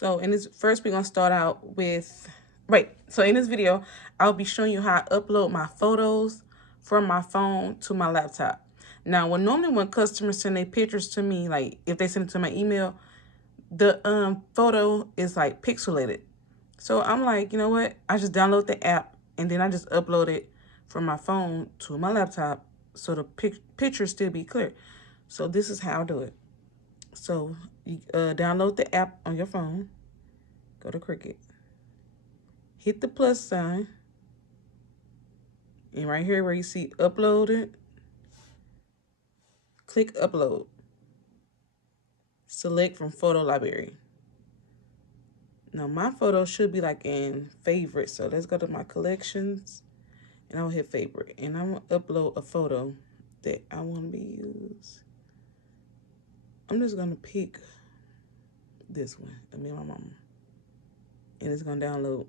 So in this first, we're gonna start out with, right. So in this video, I'll be showing you how I upload my photos from my phone to my laptop. Now, when customers send their pictures to me, like if they send it to my email, the photo is like pixelated. So I'm like, you know what? I just download the app and then I just upload it from my phone to my laptop so the picture still be clear. So this is how I do it. So you download the app on your phone, go to Cricut, hit the plus sign, and right here where you see uploaded, click upload. Select from photo library. Now my photo should be like in favorites. So let's go to my collections and I'll hit favorite. And I'm gonna upload a photo that I want to be used. I'm just gonna pick this one, me and my mama. And it's gonna download.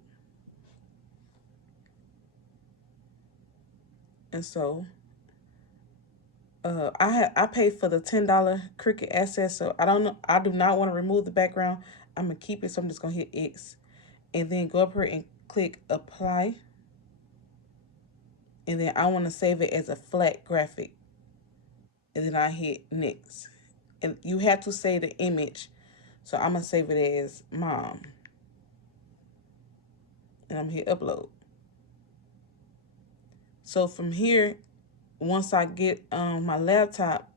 And so I paid for the $10 Cricut access, so I do not want to remove the background. I'm gonna keep it, so I'm just gonna hit X and then go up here and click apply. And then I want to save it as a flat graphic. And then I hit next. And you have to save the image. So I'm gonna save it as mom. And I'm gonna hit upload. So from here, once I get on my laptop,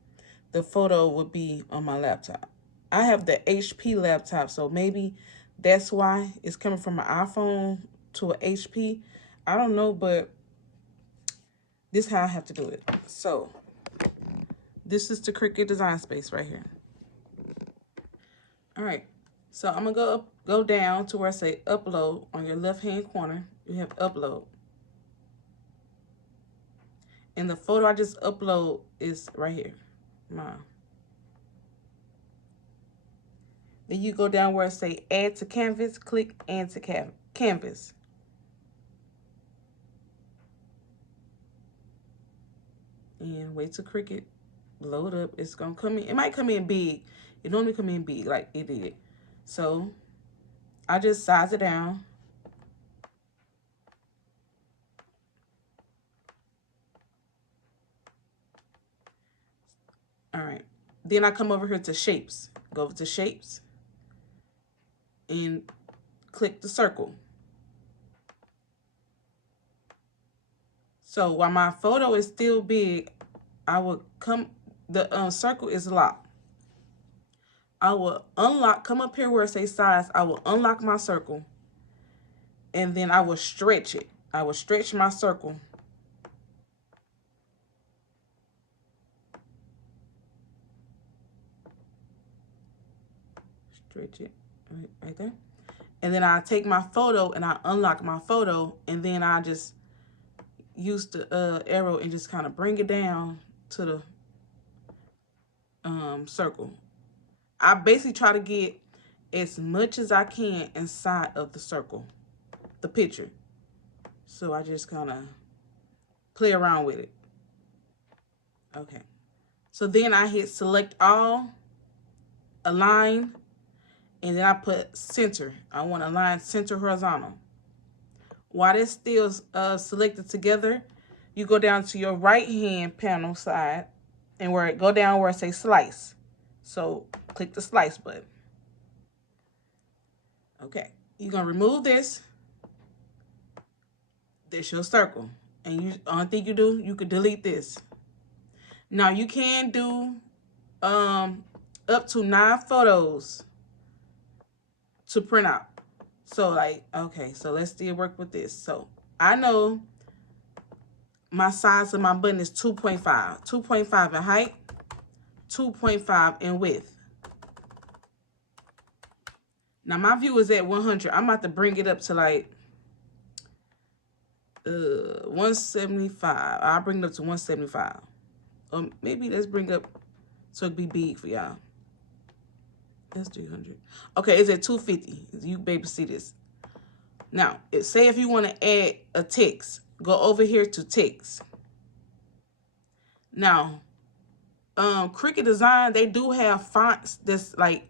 the photo will be on my laptop. I have the HP laptop, so maybe that's why it's coming from an iPhone to an HP. I don't know, but this is how I have to do it. So this is the Cricut design space right here. All right, so I'm gonna go down to where I say upload on your left hand corner. You have upload. And the photo I just upload is right here, mine. Then you go down where I say add to canvas, click add to canvas. And wait till Cricut load up. It's gonna come in, it might come in big. It normally come in big like it did. So I just size it down. All right. Then I come over here to shapes. Go over to shapes and click the circle. So while my photo is still big, I will the circle is locked. I will come up here where it says size. I will unlock my circle and then I will stretch it. I will stretch my circle. Stretch it right there. And then I take my photo and I unlock my photo and then I just use the arrow and just kind of bring it down to the circle. I basically try to get as much as I can inside of the circle, the picture. So I just kind of play around with it. Okay. So then I hit select all, align, and then I put center. I want to align center horizontal. While it's still selected together, you go down to your right hand panel side and go down where it says slice. So click the slice button. Okay, you're gonna remove this. This your circle. And only thing you do, you could delete this. Now you can do up to 9 photos to print out. So like, okay, so let's still work with this. So I know my size of my button is 2.5. 2.5 in height, 2.5 in width. Now my view is at 100. I'm about to bring it up to like 175. I'll bring it up to 175. Or maybe let's bring up so it'd be big for y'all. That's 300. Okay, it's at 250. You be able to see this. Now, say if you want to add a text, go over here to text. Now, Cricut Design, they do have fonts that's like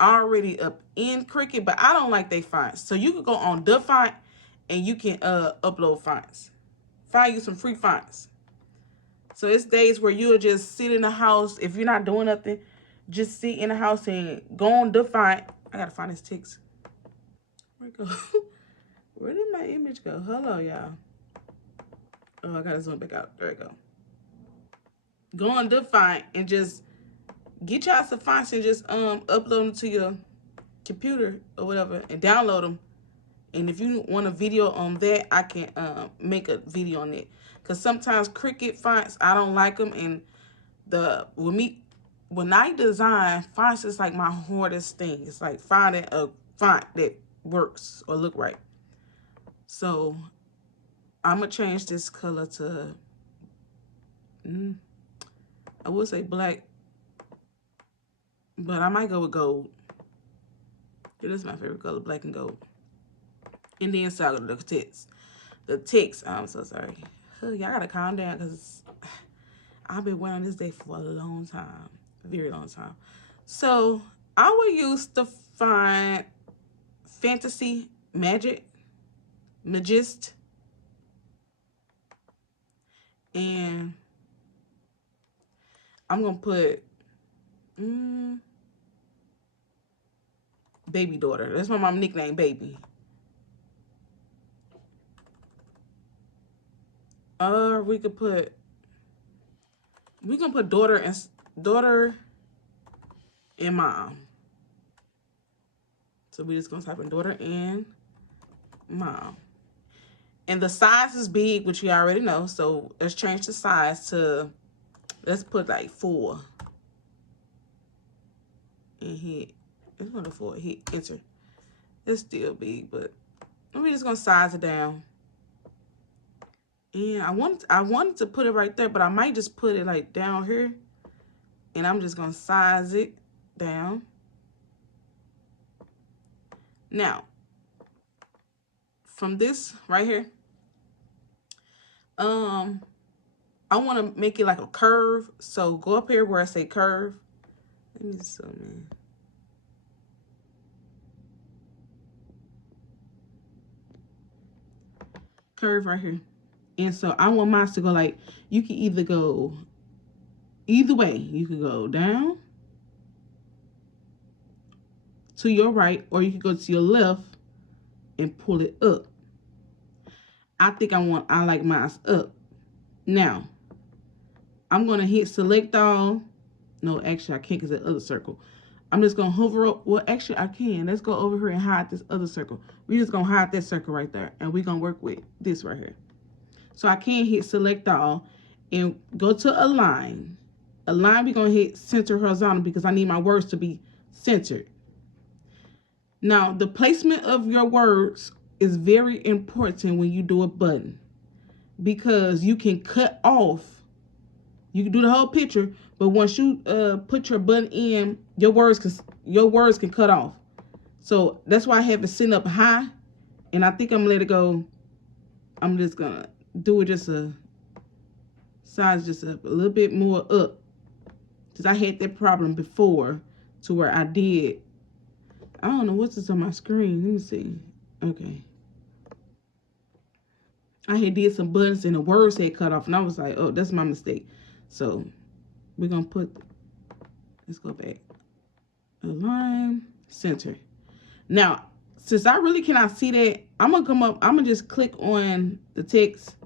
already up in Cricut, but I don't like they fonts. So you can go on the font and you can upload fonts. Find you some free fonts. So it's days where you'll just sit in the house. If you're not doing nothing, just sit in the house and go on the font. I gotta find this text. Where'd it go? Where did my image go? Hello, y'all. Oh, I gotta zoom back out. There we go. Go on the font and just get y'all some fonts and just upload them to your computer or whatever and download them. And if you want a video on that, I can make a video on it. Because sometimes Cricut fonts, I don't like them. And when I design, fonts is like my hardest thing. It's like finding a font that works or look right. So I'm going to change this color to, I would say black, but I might go with gold. This is my favorite color, black and gold. And then so the text. I'm so sorry. Y'all gotta calm down because I've been wearing this day for a long time. A very long time. So I will use the font Fantasy Magist. And I'm gonna put Baby Daughter. That's my mom's nickname, Baby. Or we can put daughter and mom. So we just gonna type in daughter and mom. And the size is big, which you already know. So let's change the size to, let's put like 4. And hit, let's go to 4, hit enter. It's still big, but we're just gonna size it down. And I wanted to put it right there, but I might just put it like down here. And I'm just gonna size it down. Now, from this right here, I want to make it like a curve. So go up here where I say curve. Let me zoom in. Curve right here. And so I want mine to go like, you can either go either way. You can go down to your right, or you can go to your left and pull it up. I think I like mine up. Now, I'm going to hit select all. No, actually I can't because the other circle. I'm just going to hover up. Well, actually I can. Let's go over here and hide this other circle. We're just going to hide that circle right there. And we're going to work with this right here. So I can hit select all and go to align. Align, we're going to hit center horizontal because I need my words to be centered. Now, the placement of your words is very important when you do a button because you can cut off. You can do the whole picture, but once you put your button in, your words can cut off. So that's why I have it sent up high, and I think I'm gonna let it go. I'm just gonna do it just a size just up a little bit more up, because I had that problem before to where I did. I don't know what's this on my screen. Let me see. Okay. I had did some buttons and the words had cut off, and I was like, oh, that's my mistake. So we're gonna put, let's go back. Align, center. Now, since I really cannot see that, I'm gonna come up, I'm gonna just click on the text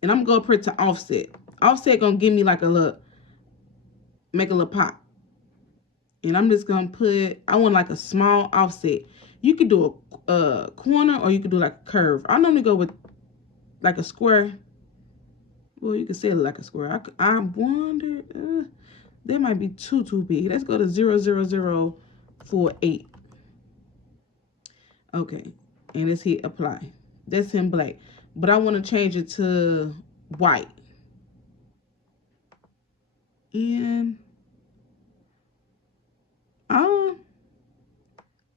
and I'm gonna go up here to offset. Offset gonna give me like a little, make a little pop. And I'm just gonna put, I want like a small offset. You could do a corner or you could do like a curve. I normally go with like a square. Well, you can say it like a square. I wonder, that might be too big. Let's go to 00048. Okay, and let's hit apply. That's in black, but I want to change it to white. And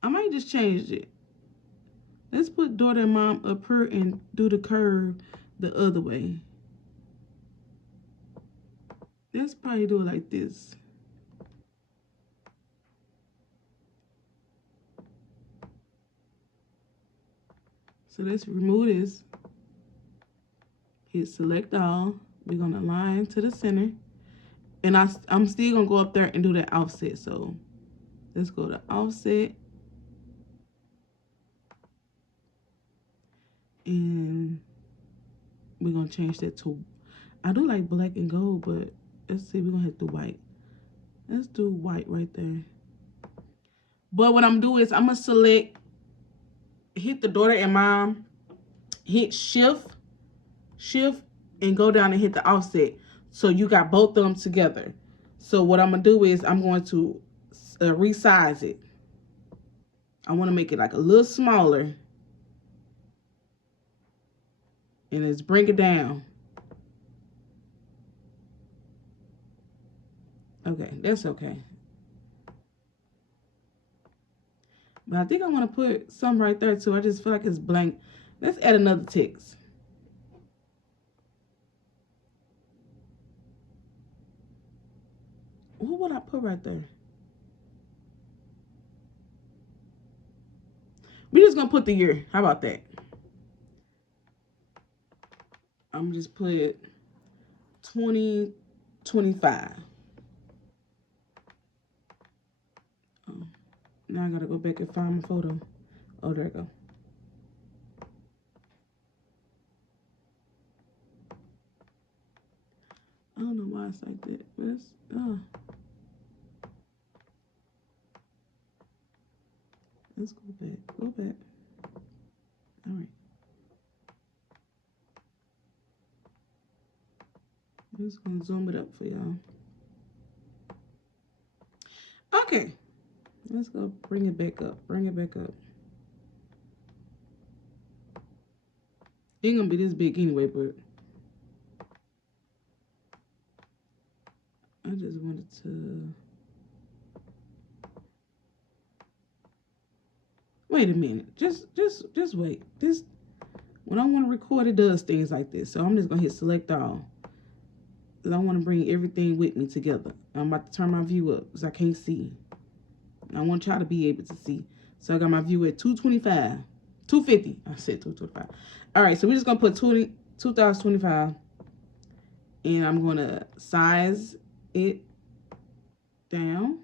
I might just change it. Let's put daughter and mom up here and do the curve the other way. Let's probably do it like this. So let's remove this. Hit select all. We're going to align to the center. And I'm still going to go up there and do that offset. So let's go to offset. And we're going to change that to, I do like black and gold, but let's see, we're going to hit the white. Let's do white right there. But what I'm doing is I'm going to select, hit the daughter and mom, hit shift, and go down and hit the offset. So you got both of them together. So what I'm going to do is I'm going to resize it. I want to make it like a little smaller. And let's bring it down. Okay, that's okay. But I think I want to put some right there too. I just feel like it's blank. Let's add another text. What would I put right there? We're just going to put the year. How about that? I'm just put 2025. Oh, now I got to go back and find my photo. Oh, there I go. I don't know why it's like that. But it's, let's go back. Go back. All right. I'm just going to zoom it up for y'all. Okay. Let's go bring it back up. Bring it back up. It ain't going to be this big anyway, but I just wanted to... Wait a minute. Just wait. This, when I want to record, it does things like this. So I'm just going to hit select all. Because I want to bring everything with me together. I'm about to turn my view up because I can't see. I want y'all to be able to see. So I got my view at 225. 250. I said 225. All right, so we're just going to put 2025. And I'm going to size it down.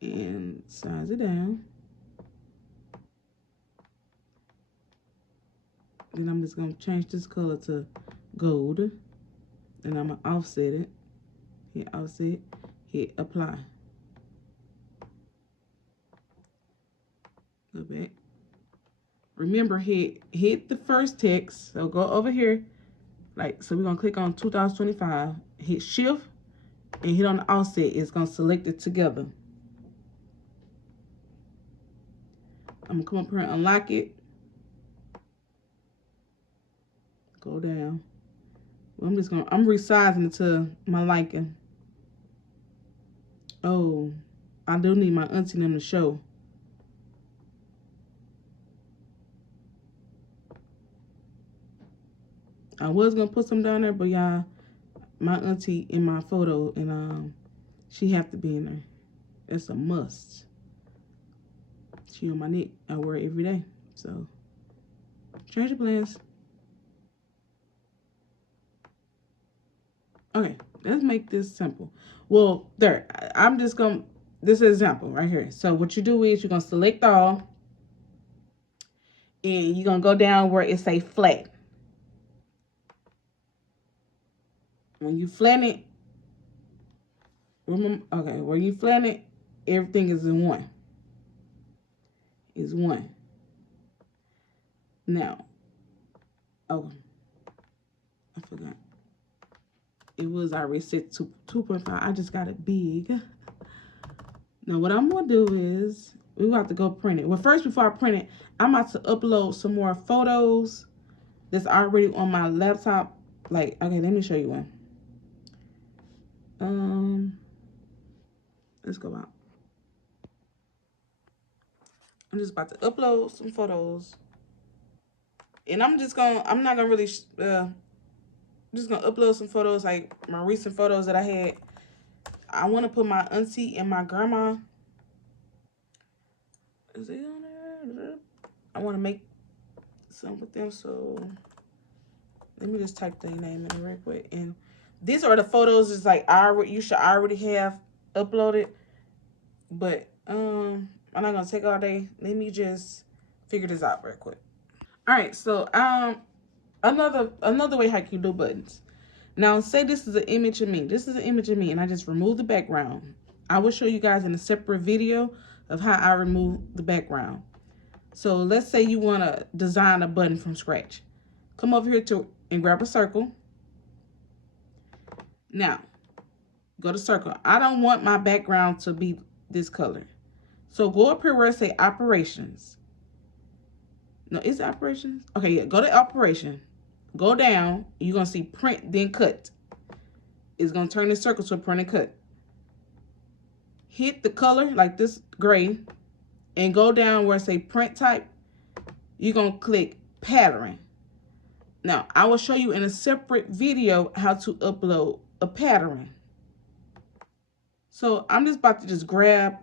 And size it down. Then I'm just going to change this color to gold. And I'm going to offset it. Hit offset. Hit apply. Go back. Remember, hit the first text. So go over here. So we're going to click on 2025. Hit shift. And hit on the offset. It's going to select it together. I'm going to come up here and unlock it. Go down. Well, I'm resizing it to my liking. Oh, I do need my auntie and them to show. I was going to put some down there, but y'all, my auntie in my photo, and she have to be in there. It's a must. She on my neck. I wear it every day. So, change your plans. Okay, let's make this simple. Well, there. I'm just going to, this is an example right here. So, what you do is you're going to select all. And you're going to go down where it say flat. When you flatten it, remember, okay, when you flatten it, everything is in one. Is one. Now, oh, I forgot. It was already set to 2.5. I just got it big. Now, what I'm going to do is, we have to go print it. Well, first, before I print it, I'm about to upload some more photos that's already on my laptop. Okay, let me show you one. Let's go out. I'm just about to upload some photos. And I'm not gonna really, just gonna upload some photos, like my recent photos that I had. I want to put my auntie and my grandma. Is it on there? I want to make some with them, so let me just type their name in real quick. And these are the photos. It's like you should already have uploaded, but I'm not gonna take all day. Let me just figure this out real quick. All right, so another way how you can do buttons. Now, say this is an image of me. This is an image of me, and I just remove the background. I will show you guys in a separate video of how I remove the background. So let's say you want to design a button from scratch. Come over here and grab a circle. Now, go to circle. I don't want my background to be this color. So go up here where it say operations. No, is it operations? Okay, yeah, go to operation. Go down. You're going to see print, then cut. It's going to turn the circle to a print and cut. Hit the color, like this gray, and go down where it say print type. You're going to click pattern. Now, I will show you in a separate video how to upload a pattern. So I'm just about to just grab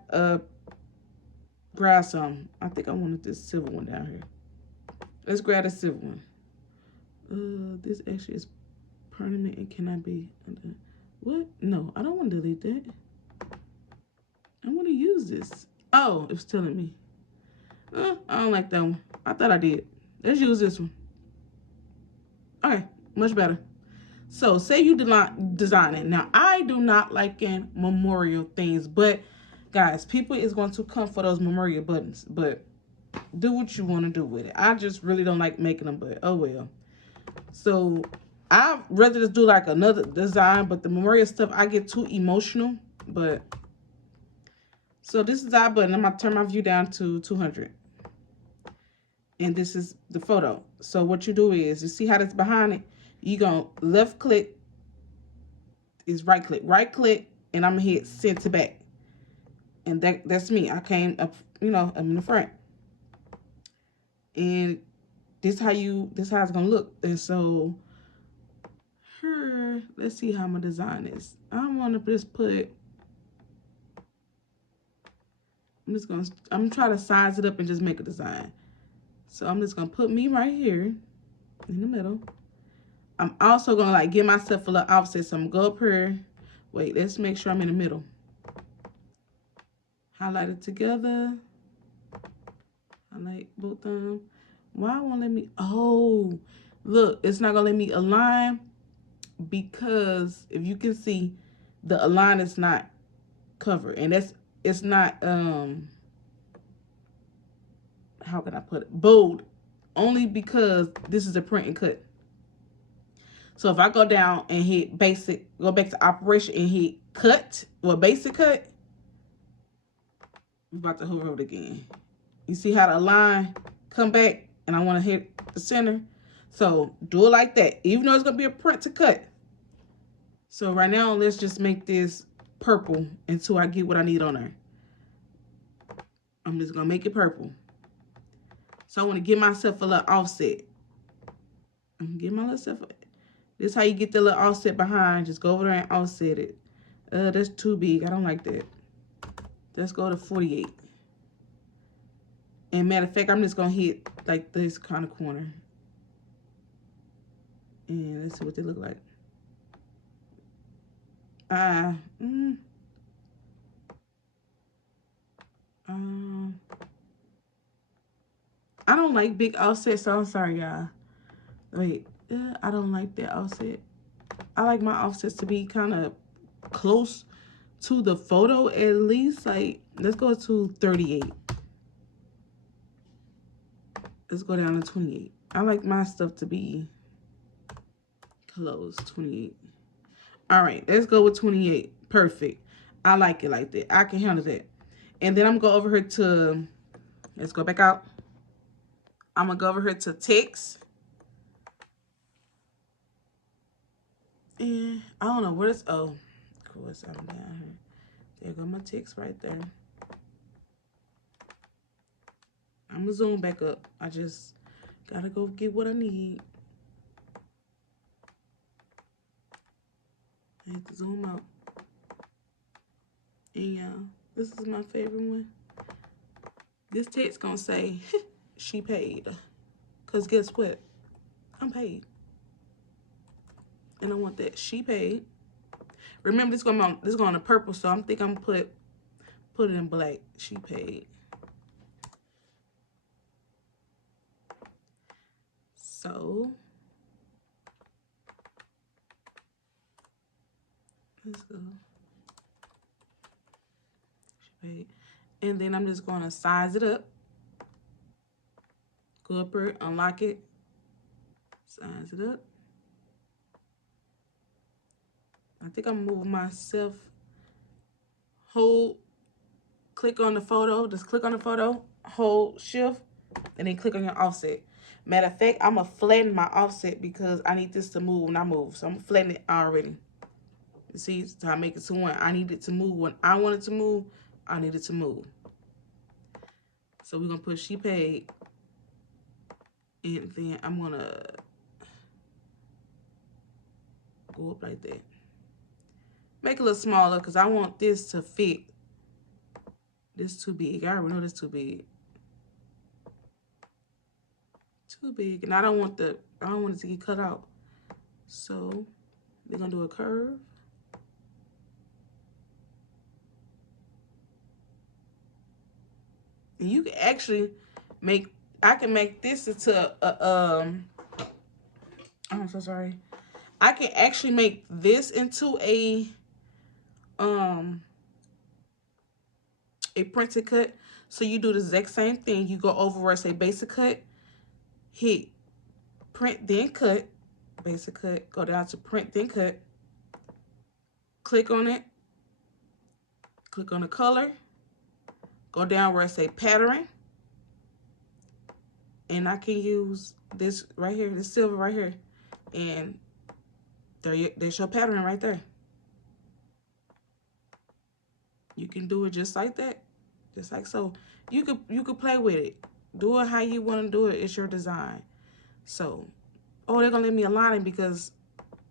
some. I think I wanted this silver one down here. Let's grab the silver one. This actually is permanent and cannot be undone. What? No, I don't want to delete that. I want to use this. Oh, it was telling me. I don't like that one. I thought I did. Let's use this one. Okay, much better. So say you design it. Now, I do not like memorial things, but guys, people is going to come for those memorial buttons, but do what you want to do with it. I just really don't like making them, but oh well. So I'd rather just do like another design, but the memorial stuff, I get too emotional. But so this is our button. I'm going to turn my view down to 200. And this is the photo. So what you do is, you see how that's behind it? You going to left click, is right click, and I'm going to hit send to back. And that's me. I came up, I'm in the front. And this how it's going to look. And so let's see how I'm going to design this. I want to just put, I'm trying to size it up and just make a design. So I'm just going to put me right here in the middle. I'm also going to like give myself a little offset. So I'm going to go up here. Wait, let's make sure I'm in the middle. Highlight it together. Highlight both of them. Why won't let me? Oh, look, it's not going to let me align because if you can see, the align is not covered. And it's not, how can I put it? Bold. Only because this is a print and cut. So if I go down and hit basic, go back to operation and hit cut, or basic cut, I'm about to hover it again. You see how the line come back and I want to hit the center? So do it like that, even though it's going to be a print to cut. So right now, let's just make this purple until I get what I need on there. I'm just going to make it purple. So I want to give myself a little offset. I'm going to give myself this is how you get the little offset behind. Just go over there and offset it. That's too big. I don't like that. Let's go to 48. And matter of fact, I'm just going to hit like this kind of corner. And let's see what they look like. I don't like big offsets, so I'm sorry, y'all. Wait, I don't like that offset. I like my offsets to be kind of close to the photo at least. Like, let's go to 38. Let's go down to 28. I like my stuff to be close, 28. All right, let's go with 28. Perfect. I like it like that. I can handle that. And then I'm going to go over here to, let's go back out. I'm going to go over here to text. And I don't know where it's, oh, of course, I'm down here. There go my text right there. I'm going to zoom back up. I just got to go get what I need. I have to zoom out. And yeah, this is my favorite one. this text gonna say she paid. Cause guess what? I'm paid. And I want that she paid. Remember this going on the purple, so I'm gonna put it in black. She paid. So let's go. She paid. And then I'm just gonna size it up. Go up here, unlock it, size it up. I think I'm moving myself. Hold, click on the photo. Just click on the photo, hold shift, and then click on your offset. Matter of fact, I'm gonna flatten my offset because I need this to move when I move. So I'm flattening it already. You see, so I make it to 1. I need it to move when I want it to move. I need it to move. So we're gonna put she paid, and then I'm gonna go up like that. Make it a little smaller because I want this to fit. This too big. I already know this too big. Too big, and I don't want it to get cut out. So we're gonna do a curve. And you can actually I can make this into I'm so sorry. I can actually make this into a printed cut. So you do the exact same thing. You go over where it say basic cut, hit print then cut, basic cut, go down to print then cut, click on it, click on the color, go down where it say pattern, and I can use this right here, this silver right here, and there's your pattern right there. You can do it just like that, just like so. You could play with it, do it how you want to do it. It's your design. So, oh, they're gonna let me align it because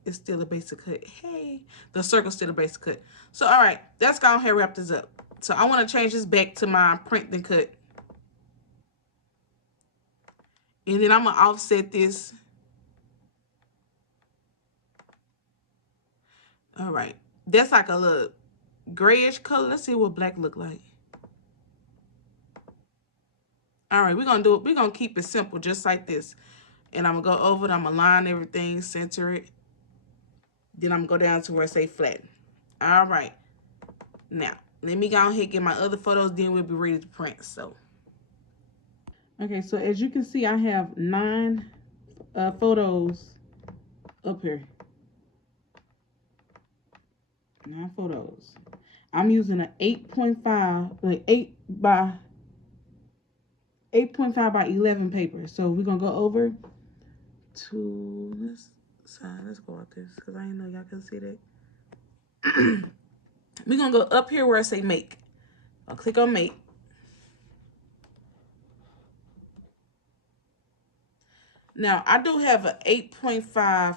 it's still a basic cut. Hey, the circle's still a basic cut. So, all right, let's go ahead and wrap this up. So I want to change this back to my print then cut. And then I'm going to offset this. All right. That's like a little grayish color. Let's see what black look like. All right, we're going to keep it simple just like this. And I'm going to go over it. I'm going to line everything, center it. Then I'm going to go down to where it say flatten. All right. Now, let me go ahead and get my other photos. Then we'll be ready to print. So. Okay, so as you can see, I have 9 photos up here. 9 photos. I'm using an 8.5, like 8.5 by 11 paper. So we're gonna go over to this side. Let's go with this because I didn't know y'all can see that. We're gonna go up here where I say make. I'll click on make. Now, I do have an 8.5. I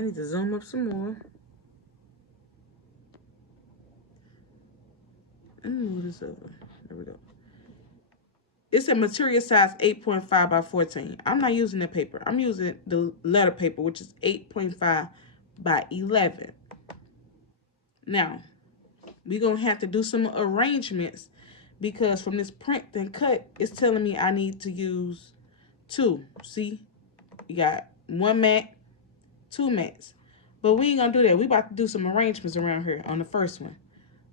need to zoom up some more. Let me move this over. There we go. It's a material size 8.5 by 14. I'm not using the paper. I'm using the letter paper, which is 8.5 by 11. Now, we're going to have to do some arrangements because from this print then cut, it's telling me I need to use 2. See, you got 1 mat, 2 mats. But we ain't gonna do that. We about to do some arrangements around here on the first one.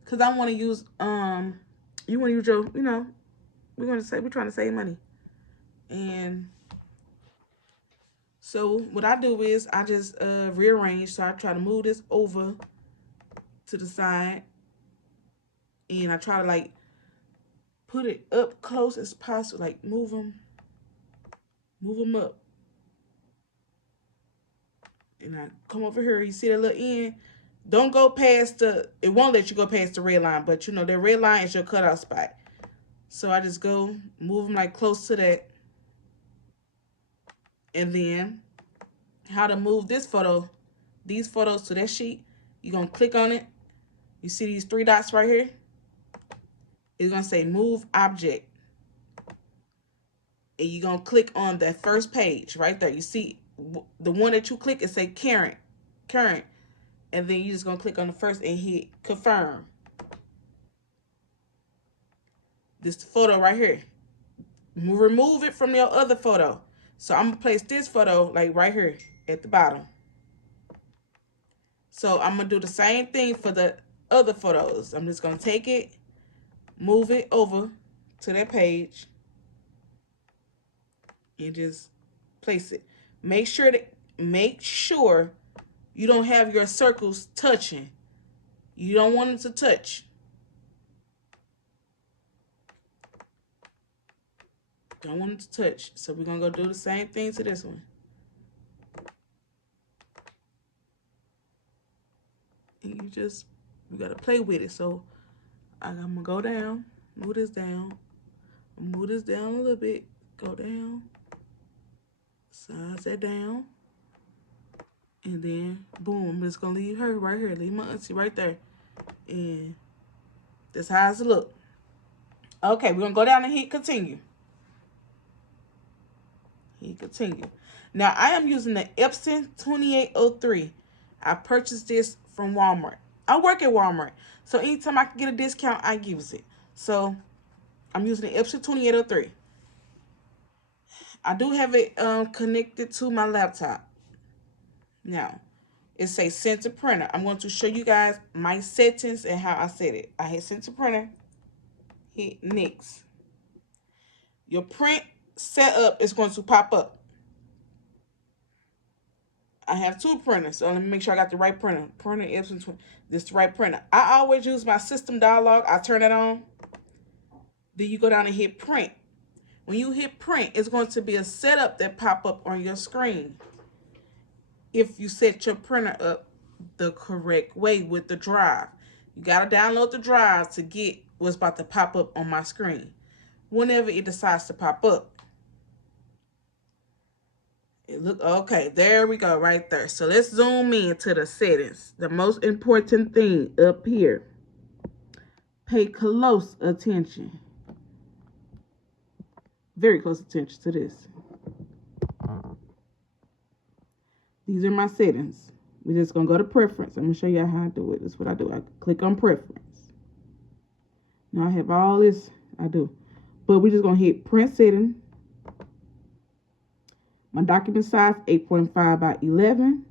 Cause I wanna use you wanna use your, we're trying to save money. And so what I do is I just rearrange. So I try to move this over to the side. And I try to like put it up close as possible, like move them up. And I come over here, you see that little end? Don't go past it won't let you go past the red line, but the red line is your cutout spot. So I just go, move them like close to that. And then how to move these photos to that sheet, you're going to click on it. You see these 3 dots right here? It's going to say move object. and you're going to click on that first page right there. You see the one that you click, it say current. And then you're just going to click on the first and hit confirm. This photo right here. Remove it from your other photo. So I'm going to place this photo like right here at the bottom. So I'm going to do the same thing for the other photos. I'm just going to take it, move it over to that page, and just place it. Make sure you don't have your circles touching. You don't want them to touch. Don't want them to touch. So we're going to go do the same thing to this one. And you got to play with it. So I'm going to go down, move this down a little bit, go down, size that down, and then boom, I'm just going to leave her right here, leave my auntie right there. And that's how it's look. Okay, we're going to go down and hit continue. Continue. Now, I am using the Epson 2803. I purchased this from Walmart. I work at Walmart, so anytime I can get a discount, I use it. So, I'm using the Epson 2803. I do have it connected to my laptop. Now, it says send to printer. I'm going to show you guys my settings and how I set it. I hit send to printer, hit next. Your print setup is going to pop up. I have two printers, so let me make sure I got the right printer. Printer Epson, this is the right printer. I always use my system dialog. I turn it on. Then you go down and hit print. When you hit print, it's going to be a setup that pop up on your screen. If you set your printer up the correct way with the drive. You got to download the drive to get what's about to pop up on my screen whenever it decides to pop up. Okay, there we go right there. So let's zoom in to the settings. The most important thing up here. Pay close attention. Very close attention to this. These are my settings. We're just going to go to preference. I'm going to show you how I do it. That's what I do. I click on preference. Now I have all this I do. But we're just going to hit print setting. My document size 8.5 by 11.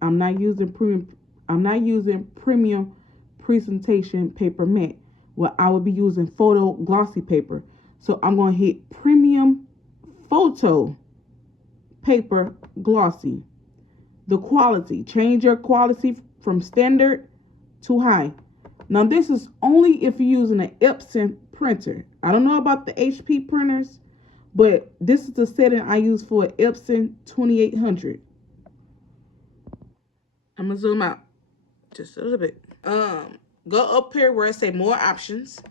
I'm not using premium presentation paper matte. Well, I will be using photo glossy paper. So I'm going to hit premium photo paper glossy. The quality, change your quality from standard to high. Now this is only if you're using an Epson printer. I don't know about the HP printers, but this is the setting I use for Epson 2800. I'm going to zoom out just a little bit. Go up here where it say more options.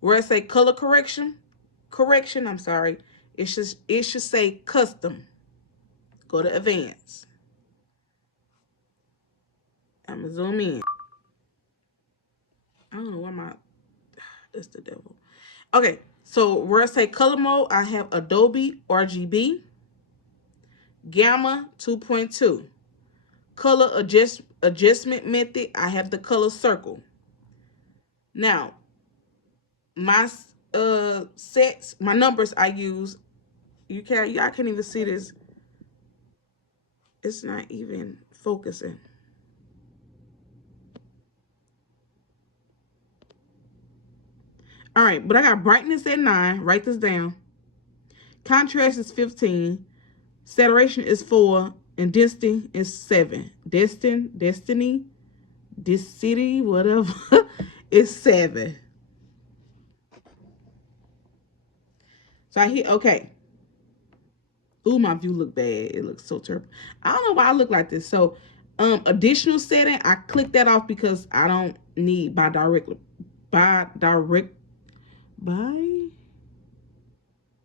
Where it say color correction, I'm sorry. It should say custom. Go to advanced. I'm going to zoom in. I don't know why that's the devil. Okay. So where I say color mode, I have Adobe RGB, Gamma 2.2. Color adjustment method, I have the color circle. Now, my sets, my numbers I use, y'all can't even see this. It's not even focusing. All right, but I got brightness at 9. Write this down. Contrast is 15. Saturation is 4. And density is 7. Density, whatever, is 7. So I hit OK. Ooh, my view look bad. It looks so terrible. I don't know why I look like this. So, additional setting, I click that off because I don't need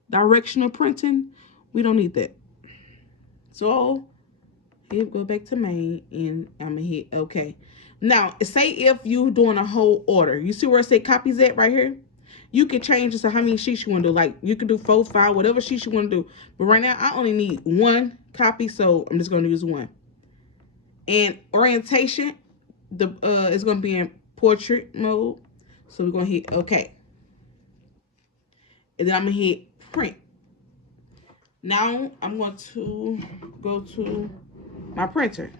directional printing. We don't need that. So here, go back to main, and I'm gonna hit OK. Now, say if you're doing a whole order, you see where it say copies at right here? You can change this to how many sheets you want to do. Like, you can do 4, 5, whatever sheets you want to do. But right now, I only need 1 copy, so I'm just going to use 1. And orientation, it's going to be in portrait mode. So we're going to hit OK. And then I'm going to hit print. Now, I'm going to go to my printer.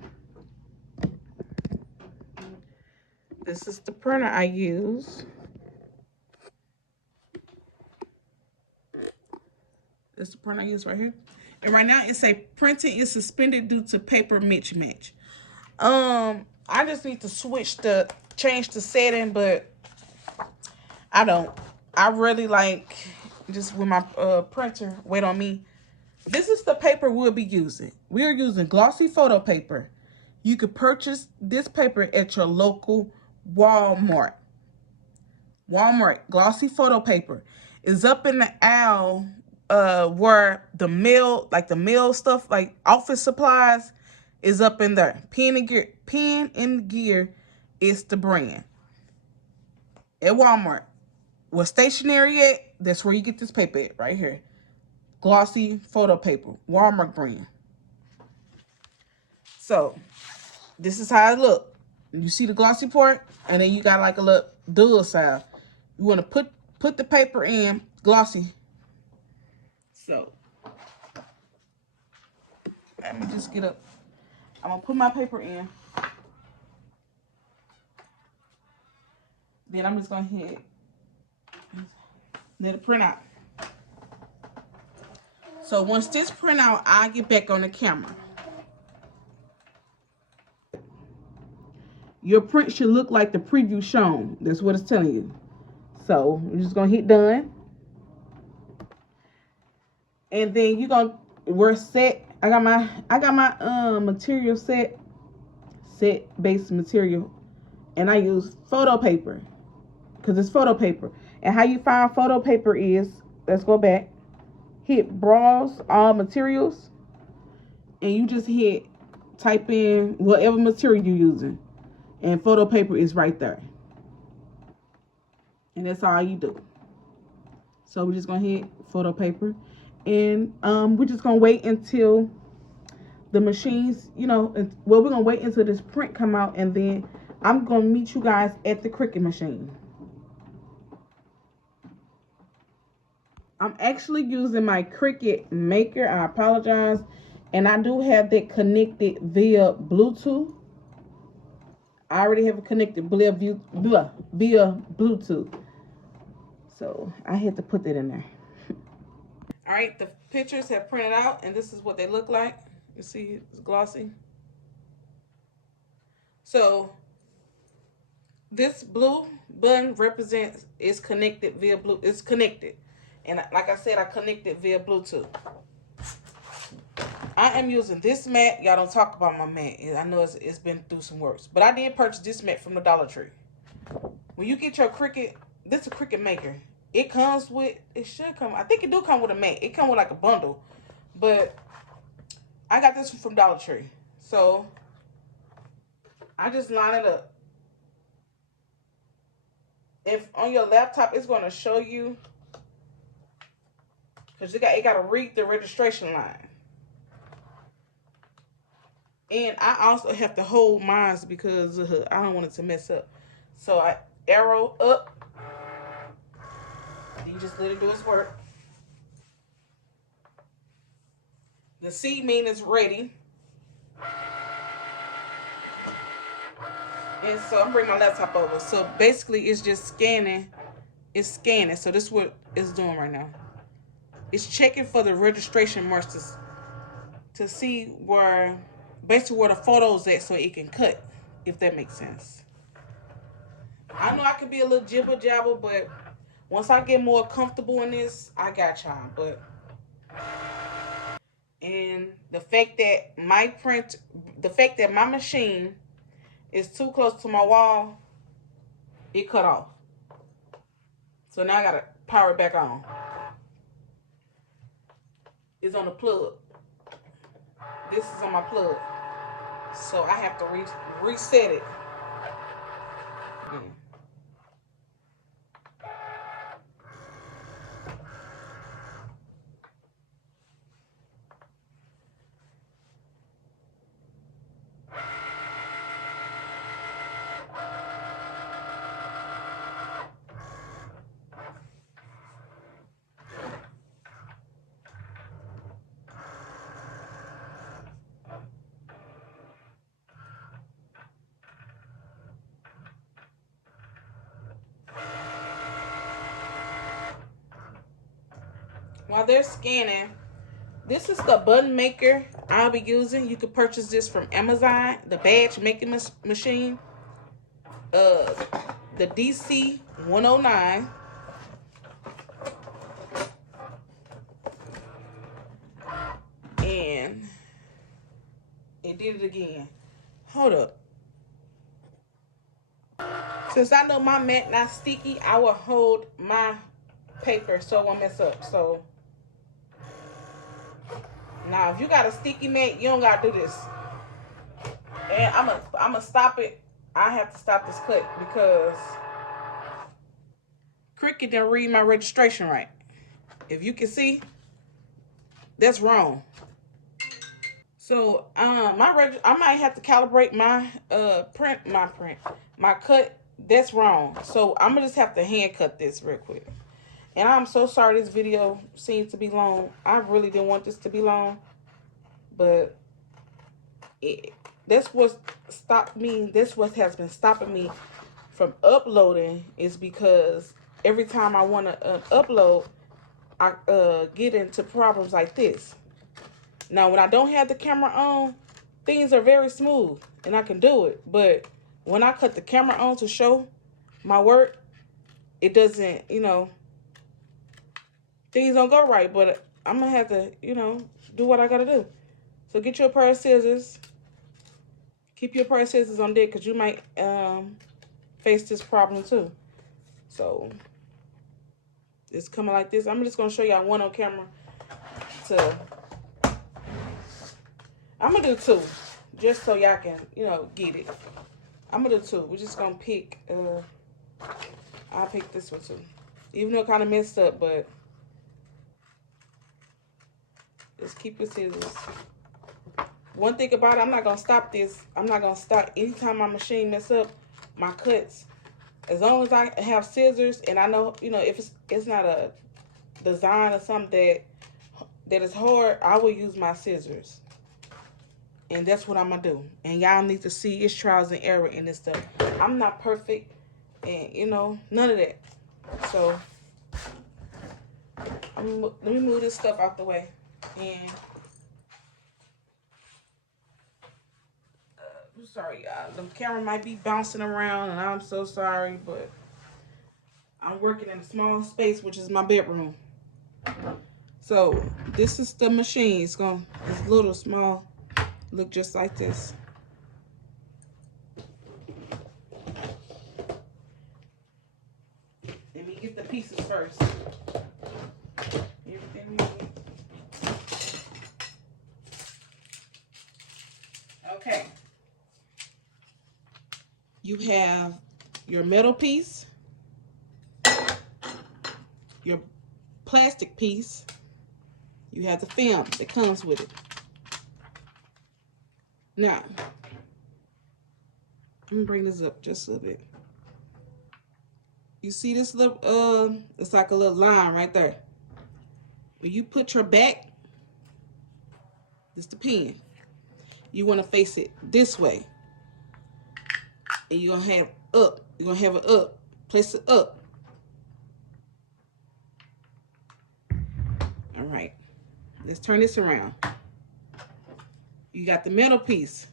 This is the printer I use. This is the printer I use right here. And right now, it say printing is suspended due to paper mismatch. I just need to change the setting, but I don't. I really like just with my printer wait on me. This is the paper we'll be using. We're using glossy photo paper. You could purchase this paper at your local Walmart. Glossy photo paper is up in the aisle where the mail stuff, like office supplies, is up in there. Pen and Gear is the brand. At Walmart. Where stationery at, that's where you get this paper at, right here. Glossy photo paper, Walmart brand. So, this is how it look. You see the glossy part, and then you got like a little dual side. You want to put the paper in glossy. So, let me just get up. I'm going to put my paper in. Then I'm just going to hit, let it print out. So once this print out, I'll get back on the camera. Your print should look like the preview shown. That's what it's telling you. So we're just going to hit done. And then you're going to, we're set. I got my material set base material. And I use photo paper. Because it's photo paper. And how you find photo paper is, let's go back. Hit browse all materials. And you just type in whatever material you're using. And photo paper is right there. And that's all you do. So we're just going to hit photo paper. And we're just going to wait until the machines, well, we're going to wait until this print come out. And then I'm going to meet you guys at the Cricut machine. I'm actually using my Cricut Maker. I apologize. And I do have that connected via Bluetooth. I already have it connected via Bluetooth. So I had to put that in there. All right, the pictures have printed out, and this is what they look like. You see, it's glossy. So this blue button represents it's connected via Bluetooth. It's connected. And like I said, I connected via Bluetooth. I am using this mat. Y'all don't talk about my mat. I know it's been through some works. But I did purchase this mat from the Dollar Tree. When you get your Cricut, this is a Cricut Maker. It comes with, it should come, I think it do come with a mat. It comes with like a bundle. But I got this from Dollar Tree. So I just line it up. If on your laptop, it's going to show you, because it got to read the registration line. And I also have to hold mine because I don't want it to mess up. So I arrow up. And you just let it do its work. The C mean it's ready. And so I'm bringing my laptop over. So basically it's just scanning. It's scanning. So this is what it's doing right now. It's checking for the registration marks to see where, basically where the photo's at so it can cut, if that makes sense. I know I could be a little jibber jabber, but once I get more comfortable in this, I got y'all. But and the fact that my machine is too close to my wall, it cut off. So now I gotta power it back on. It's on the plug. This is on my plug. So I have to reset it. while they're scanning, this is the button maker I'll be using. You can purchase this from Amazon, the badge making machine. The DC 109. And it did it again. Hold up. Since I know my mat not sticky, I will hold my paper so it won't mess up. So now if you got a sticky mat, you don't gotta do this. And I'm gonna stop it. I have to stop this cut because Cricut didn't read my registration right. If you can see, that's wrong. So I might have to calibrate my my cut. That's wrong. So I'm gonna just have to hand cut this real quick. And I'm so sorry this video seems to be long. I really didn't want this to be long, but that's what stopped me. That's what has been stopping me from uploading, is because every time I want to upload, I get into problems like this. Now, when I don't have the camera on, things are very smooth and I can do it. But when I cut the camera on to show my work, it doesn't, you know, things don't go right. But I'm going to have to, you know, do what I got to do. So get you a pair of scissors. Keep your pair of scissors on deck because you might face this problem too. So it's coming like this. I'm just going to show y'all one on camera. I'm going to do two just so y'all can, you know, get it. I'm going to do two. We're just going to pick, I'll pick this one too. Even though it kind of messed up, but just keep your scissors. One thing about it, I'm not going to stop this. I'm not going to stop. Anytime my machine mess up, my cuts, as long as I have scissors and I know, you know, if it's not a design or something that is hard, I will use my scissors. And that's what I'm going to do. And y'all need to see it's trials and error in this stuff. I'm not perfect and, you know, none of that. So, let me move this stuff out the way. And I'm sorry, y'all. The camera might be bouncing around, and I'm so sorry, but I'm working in a small space, which is my bedroom. So this is the machine. It's little small, look just like this. Let me get the pieces first. Everything we need. Okay. You have your metal piece, your plastic piece, you have the film that comes with it. Now, let me bring this up just a little bit. You see this little, it's like a little line right there. When you put your back, this is the pen. You want to face it this way. And you're going to have up. You're going to have it up. Place it up. All right. Let's turn this around. You got the metal piece.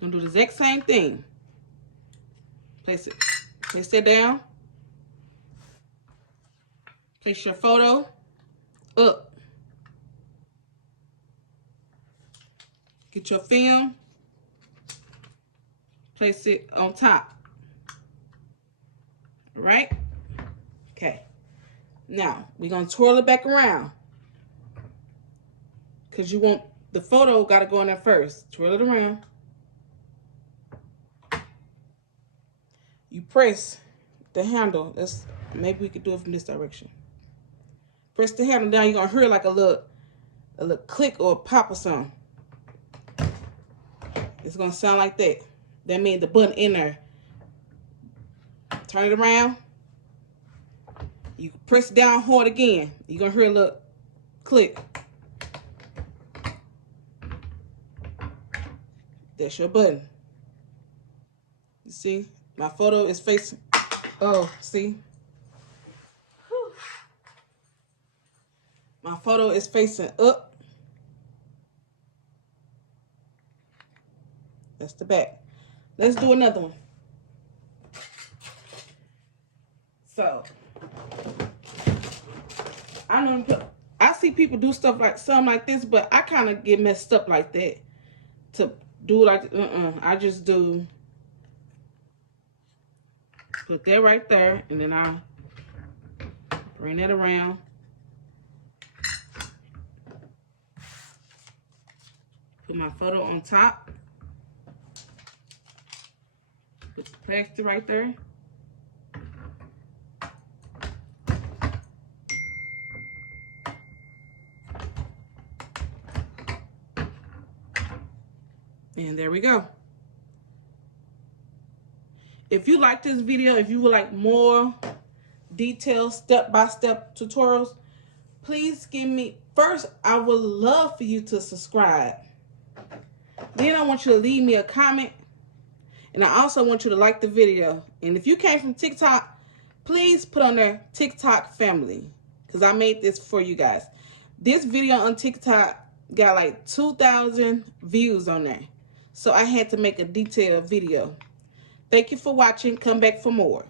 Gonna do the exact same thing. Place it. Place that down. Place your photo up. Get your film. Place it on top. All right? Okay. Now, we're going to twirl it back around. Because you want the photo got to go in there first. Twirl it around. You press the handle. Maybe we could do it from this direction. Press the handle down. You're going to hear like a little click or a pop or something. It's going to sound like that. That means the button in there. Turn it around. You press down hard again. You're going to hear a little click. That's your button. You see? My photo is facing. Oh, see? Whew. My photo is facing up. That's the back. Let's do another one. So, I see people do stuff like something like this, but I kind of get messed up like that. To do like, I just do, put that right there, and then I bring that around. Put my photo on top. Put the plastic right there. And there we go. If you like this video, if you would like more detailed step-by-step tutorials, please give me, first, I would love for you to subscribe. Then I want you to leave me a comment. And I also want you to like the video. And if you came from TikTok, please put on there TikTok family, because I made this for you guys. This video on TikTok got like 2,000 views on there. So I had to make a detailed video. Thank you for watching. Come back for more.